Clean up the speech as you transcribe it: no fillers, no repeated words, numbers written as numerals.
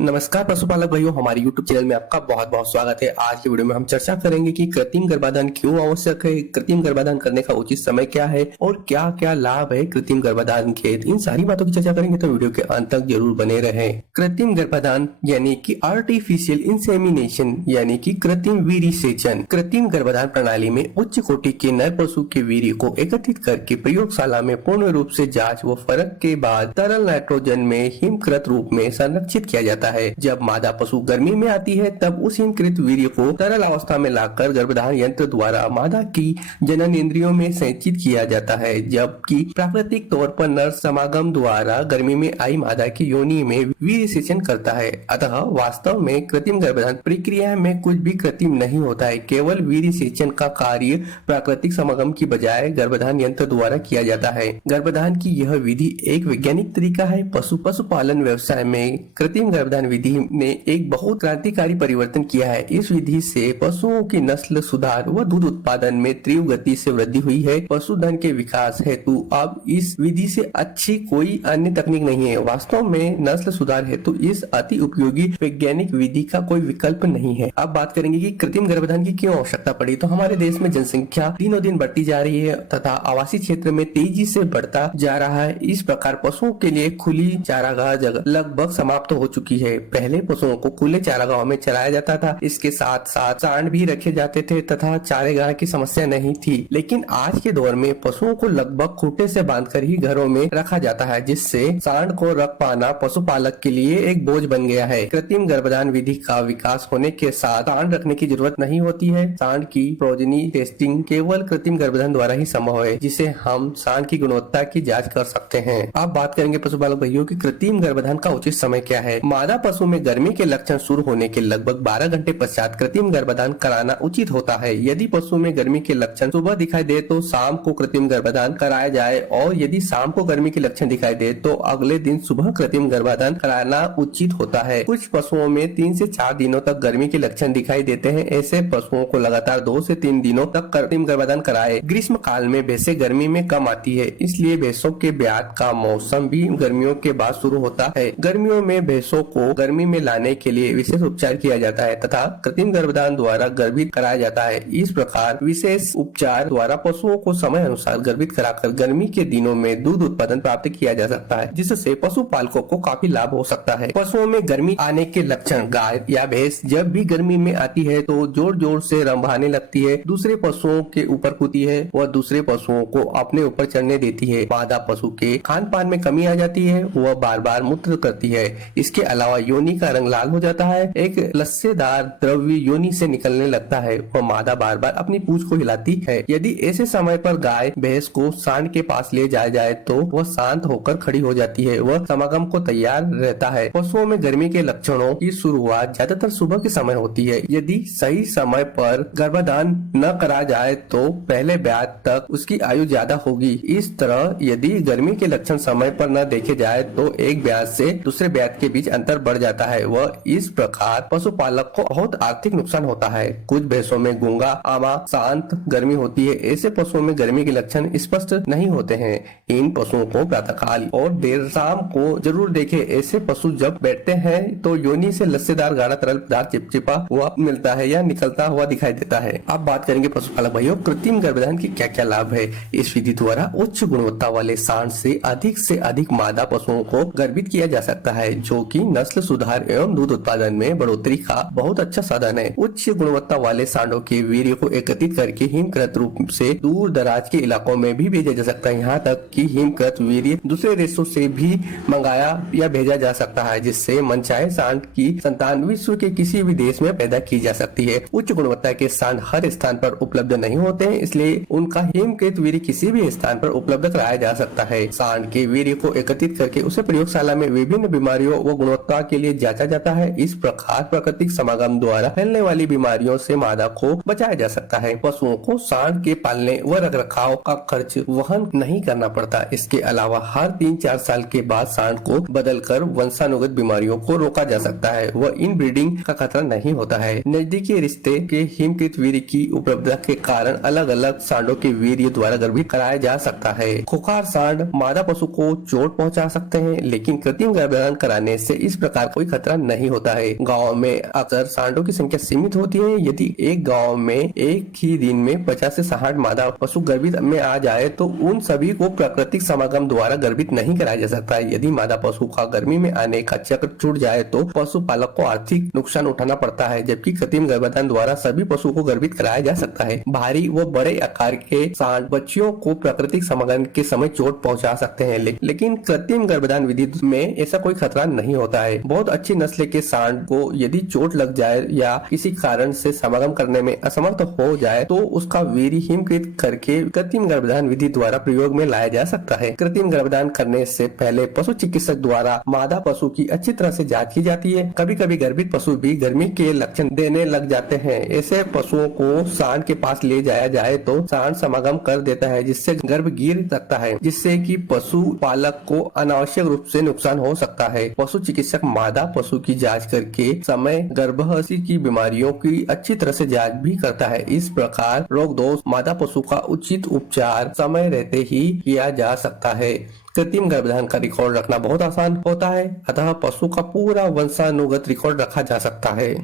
नमस्कार पशुपालक भाइयों, हमारे YouTube चैनल में आपका बहुत बहुत स्वागत है। आज की वीडियो में हम चर्चा करेंगे कि कृत्रिम गर्भाधान क्यों आवश्यक है, कृत्रिम गर्भाधान करने का उचित समय क्या है और क्या क्या लाभ है कृत्रिम गर्भाधान के। इन सारी बातों की चर्चा करेंगे, तो वीडियो के अंत तक जरूर बने रहें। कृत्रिम गर्भाधान यानी कि आर्टिफिशियल इंसेमिनेशन यानी कि कृत्रिम वीर्यसेचन। कृत्रिम गर्भाधान प्रणाली में उच्च कोटि के नर पशु के वीर्य को एकत्रित करके प्रयोगशाला में पूर्ण रूप से जांच व फर्क के बाद तरल नाइट्रोजन में हिमकृत रूप में संरक्षित किया जाता है। जब मादा पशु गर्मी में आती है तब उस हिमकृत वीर्य को तरल अवस्था में लाकर गर्भधारण यंत्र द्वारा मादा की जननेंद्रियों में संचित किया जाता है, जबकि प्राकृतिक तौर पर नर समागम द्वारा गर्मी में आई मादा की योनि में वीर्यसेचन करता है। अतः वास्तव में कृत्रिम गर्भधान प्रक्रिया में कुछ भी कृत्रिम नहीं होता है, केवल वीर्यसेचन का कार्य प्राकृतिक समागम की बजाय गर्भधारण यंत्र द्वारा किया जाता है। गर्भधान की यह विधि एक वैज्ञानिक तरीका है। पशुपालन व्यवसाय में कृत्रिम गर्भधान विधि ने एक बहुत क्रांतिकारी परिवर्तन किया है। इस विधि से पशुओं की नस्ल सुधार व दूध उत्पादन में तीव्र गति से वृद्धि हुई है। पशुधन के विकास हेतु अब इस विधि से अच्छी कोई अन्य तकनीक नहीं है। वास्तव में नस्ल सुधार हेतु इस अति उपयोगी वैज्ञानिक विधि का कोई विकल्प नहीं है। अब बात करेंगे कि कृत्रिम गर्भधान की क्यों आवश्यकता पड़ी। तो हमारे देश में जनसंख्या दिनों दिन बढ़ती जा रही है तथा आवासीय क्षेत्र में तेजी से बढ़ता जा रहा है। इस प्रकार पशुओं के लिए खुली चारागाह जगह लगभग समाप्त हो चुकी है। पहले पशुओं को खुले चारागाहों में चराया जाता था, इसके साथ साथ सांड भी रखे जाते थे तथा चारागाह की समस्या नहीं थी। लेकिन आज के दौर में पशुओं को लगभग खूंटे से बांधकर ही घरों में रखा जाता है, जिससे सांड को रख पाना पशुपालक के लिए एक बोझ बन गया है। कृत्रिम गर्भधान विधि का विकास होने के साथ सांड रखने की जरूरत नहीं होती है। सांड की प्रोजनी टेस्टिंग केवल कृत्रिम गर्भधान द्वारा ही संभव है, जिसे हम सांड की गुणवत्ता की जाँच कर सकते हैं। अब बात करेंगे पशुपालक भाइयों की कृत्रिम गर्भधान का उचित समय क्या है। मादा पशु में गर्मी के लक्षण शुरू होने के लगभग 12 घंटे पश्चात कृत्रिम गर्भधान कराना उचित होता है। यदि पशु में गर्मी के लक्षण सुबह दिखाई दे तो शाम को कृत्रिम गर्भधान कराया जाए, और यदि शाम को गर्मी के लक्षण दिखाई दे तो अगले दिन सुबह कृत्रिम गर्भधान कराना उचित होता है। कुछ पशुओं में 3 से 4 दिनों तक गर्मी के लक्षण दिखाई देते हैं। ऐसे पशुओं को लगातार 2 से 3 दिनों तक कृत्रिम गर्भधान कराए। ग्रीष्म काल में भैंसें गर्मी में कम आती है, इसलिए भैंसों के ब्यात का मौसम भी गर्मियों के बाद शुरू होता है। गर्मियों में भैंसों को गर्मी में लाने के लिए विशेष उपचार किया जाता है तथा कृत्रिम गर्भधान द्वारा गर्भित कराया जाता है। इस प्रकार विशेष उपचार द्वारा पशुओं को समय अनुसार गर्भित कराकर गर्मी के दिनों में दूध उत्पादन प्राप्त किया जा सकता है, जिससे पशुपालकों को काफी लाभ हो सकता है। पशुओं में गर्मी आने के लक्षण। गाय या भैंस जब भी गर्मी में आती है तो जोर जोर से रंभाने लगती है, दूसरे पशुओं के ऊपर कूदती है व दूसरे पशुओं को अपने ऊपर चढ़ने देती है। मादा पशु के खान पान में कमी आ जाती है, वह बार बार मूत्र करती है। इसके अलावा योनि का रंग लाल हो जाता है, एक लस्सेदार द्रव्य योनि से निकलने लगता है। वह मादा बार बार अपनी पूंछ को हिलाती है। यदि ऐसे समय पर गाय भैंस को सांड के पास ले जाया जाए तो वह शांत होकर खड़ी हो जाती है, वह समागम को तैयार रहता है। पशुओं में गर्मी के लक्षणों की शुरुआत ज्यादातर सुबह के समय होती है। यदि सही समय पर गर्भधान न करा जाए तो पहले ब्यात तक उसकी आयु ज्यादा होगी। इस तरह यदि गर्मी के लक्षण समय पर न देखे जाए तो एक ब्यात से दूसरे ब्यात के बीच अंतर बढ़ जाता है। वह इस प्रकार पशुपालक को बहुत आर्थिक नुकसान होता है। कुछ भैंसों में गूंगा, आमा, शांत गर्मी होती है। ऐसे पशुओं में गर्मी के लक्षण स्पष्ट नहीं होते हैं। इन पशुओं को प्रातःकाल और देर शाम को जरूर देखें। ऐसे पशु जब बैठते हैं तो योनि से लस्सेदार गाढ़ा तरल पदार्थ चिपचिपा हुआ मिलता है या निकलता हुआ दिखाई देता है। अब बात करेंगे पशुपालक भाइयों कृत्रिम गर्भधान की क्या क्या लाभ है। इस विधि द्वारा उच्च गुणवत्ता वाले सांड से अधिक मादा पशुओं को गर्भित किया जा सकता है, जो कि नस्ल सुधार एवं दूध उत्पादन में बढ़ोतरी का बहुत अच्छा साधन है। उच्च गुणवत्ता वाले सांडों के वीर्य को एकत्रित करके हिमकृत रूप से दूर दराज के इलाकों में भी भेजा जा सकता है। यहाँ तक कि हिमकृत वीर्य दूसरे देशों से भी मंगाया या भेजा जा सकता है, जिससे मनचाहे सांड की संतान विश्व के किसी भी देश में पैदा की जा सकती है। उच्च गुणवत्ता के सांड हर स्थान पर उपलब्ध नहीं होते हैं, इसलिए उनका हिमकृत वीर्य किसी भी स्थान पर उपलब्ध कराया जा सकता है। सांड के वीर्य को एकत्रित करके उसे प्रयोगशाला में विभिन्न बीमारियों व गुणवत्ता के लिए जांचा जाता है। इस प्रकार प्राकृतिक समागम द्वारा फैलने वाली बीमारियों से मादा को बचाया जा सकता है। पशुओं को सांड के पालने व रखरखाव का खर्च वहन नहीं करना पड़ता। इसके अलावा हर 3-4 साल के बाद सांड को बदलकर वंशानुगत बीमारियों को रोका जा सकता है व इन ब्रीडिंग का खतरा नहीं होता है। नजदीकी रिश्ते के हिमकृत वीर्य की उपलब्धता के कारण अलग अलग सांडों के वीर्य द्वारा गर्भित कराया जा सकता है। खुखार सांड मादा पशु को चोट पहुंचा सकते हैं, लेकिन कृत्रिम गर्भधान कराने से इस प्रकार कोई खतरा नहीं होता है। गाँव में अक्सर सांडों की संख्या सीमित होती है। यदि एक गाँव में एक ही दिन में 50 से 60 मादा पशु गर्भित में आ जाए तो उन सभी को प्राकृतिक समागम द्वारा गर्भित नहीं कराया जा सकता है। यदि मादा पशु का गर्मी में आने का चक्र छूट जाए तो पशुपालक को आर्थिक नुकसान उठाना पड़ता है, जबकि कृत्रिम गर्भाधान द्वारा सभी पशु को गर्भित कराया जा सकता है। भारी व बड़े आकार के सांड बच्चियों को प्राकृतिक समागम के समय चोट पहुंचा सकते हैं, लेकिन कृत्रिम गर्भाधान विधि में ऐसा कोई खतरा नहीं होता है। बहुत अच्छी नस्ल के सांड को यदि चोट लग जाए या किसी कारण से समागम करने में असमर्थ हो जाए तो उसका वीर्य हिमकृत करके कृत्रिम गर्भाधान विधि द्वारा प्रयोग में लाया जा सकता है। कृत्रिम गर्भाधान करने से पहले पशु चिकित्सक द्वारा मादा पशु की अच्छी तरह से जांच की जाती है। कभी कभी गर्भित पशु भी गर्मी के लक्षण देने लग जाते हैं। ऐसे पशुओं को सांड के पास ले जाया जाए तो सांड समागम कर देता है, जिससे गर्भ गिर सकता है, जिससे कि पशु पालक को अनावश्यक रूप से नुकसान हो सकता है। पशु चिकित्सक मादा पशु की जांच करके समय गर्भवती की बीमारियों की अच्छी तरह से जांच भी करता है। इस प्रकार रोग दोष मादा पशु का उचित उपचार समय रहते ही किया जा सकता है। कृत्रिम गर्भाधान का रिकॉर्ड रखना बहुत आसान होता है, अतः पशु का पूरा वंशानुगत रिकॉर्ड रखा जा सकता है।